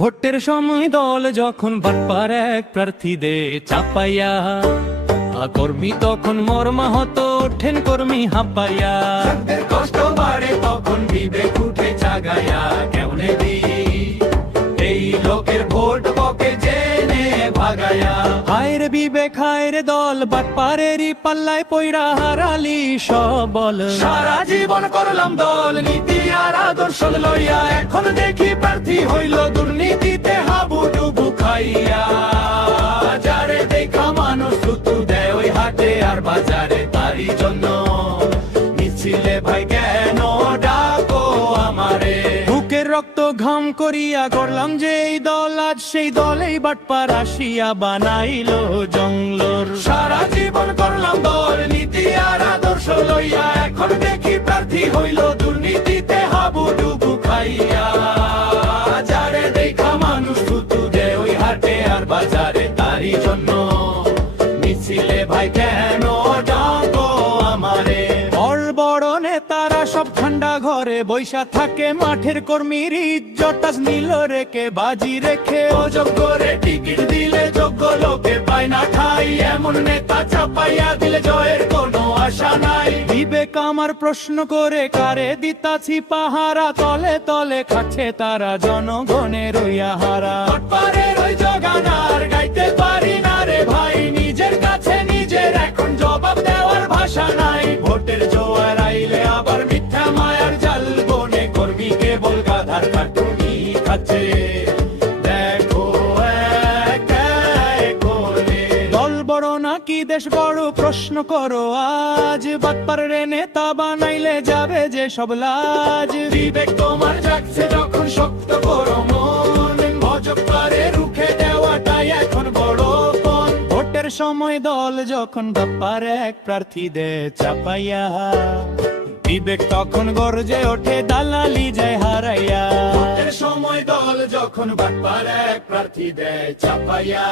ভোটের সময় দল যখন বাটপার এক প্রার্থী দে চাপাইয়া, কর্মী তখন মর্মাহত ওঠেন কর্মী হাঁপাইয়া। কষ্ট বাড়ে তখন বিবেক উঠে জাগাইয়া, কেমনে দি এই লোকের ভোট বকে জেনে ভাগাইয়া। হায়রে বিবেক হায়রে দল, বাটপারেরই পাল্লায় পইরা হারালি সবল। সারা জীবন করলাম দল, নীতি আর আদর্শ লইয়া, এখন দেখি প্রার্থী হইল দুর্নীতিতে হাবুডুবু খাইয়া। যারে দেখা মানুষ থুতু দেয় ওই হাটে আর বাজারে, তারই জন্য মিছিলে ভাই কেন ডাকো আমারে। বুকের রক্ত ঘাম করিয়া করলাম যে এই দল, আজ সেই দলেই বাটপার আসিয়া বানাইলো জঙ্গলর। সারা জীবন করলাম দল, নীতি আর আদর্শ লইয়া, এখন দেখি প্রার্থী হইল দুর্নীতিতে হাবুডুবু খাইয়া। যারে দেখা মানুষ থুতু দেয় ওই হাটে আর বাজারে, তারই জন্য মিছিলে ভাই কেন ডাকো আমারে। বড় বড় নেতারা সব ঠান্ডা ঘরে বৈশা থাকে, মাঠের কর্মীর ইজ্জত নিল রেখে বাজি রেখে। অযোগ্য রে টিকিট দিলে যোগ্য লোকে পায় না ঠাই, এমন নেতা চাপাইয়া দিলে জয়ের কোনো আশা নাই। বিবেক আমার প্রশ্ন করে কারে দিতাছি পাহারা, তলে তলে খাচ্ছে তারা জনগণের রইয়া হারা। বাটপারের ওই জগানার গাইতে পারি না রে ভাই, নিজের কাছে নিজের এখন জবাব দেওয়ার ভাষা নাই। ভোটের জোয়ার আইলে আবার মিথ্যা মায়ার জাল বনে, কর্মী কেবল গাধার কাটুনি খাচ্ছে। দেখো দল বড় নাকি দেশ বড়, প্রশ্ন করো আজ। বাটপারের নেতা বানাইলে যাবে যে সব লাজ। বিবেক তোমার জাগছে যখন শক্ত করো মন, অযোগ্যরে রুখে দেওয়াটাই এখন বড় পণ। ভোটের সময় দল যখন বাটপার এক প্রার্থী দে চাপাইয়া, বিবেক তখন গর্জে ওঠে দালালি যায় হারাইয়া। ভোটের সময় দল যখন বাটপার এক প্রার্থী দে চাপাইয়া,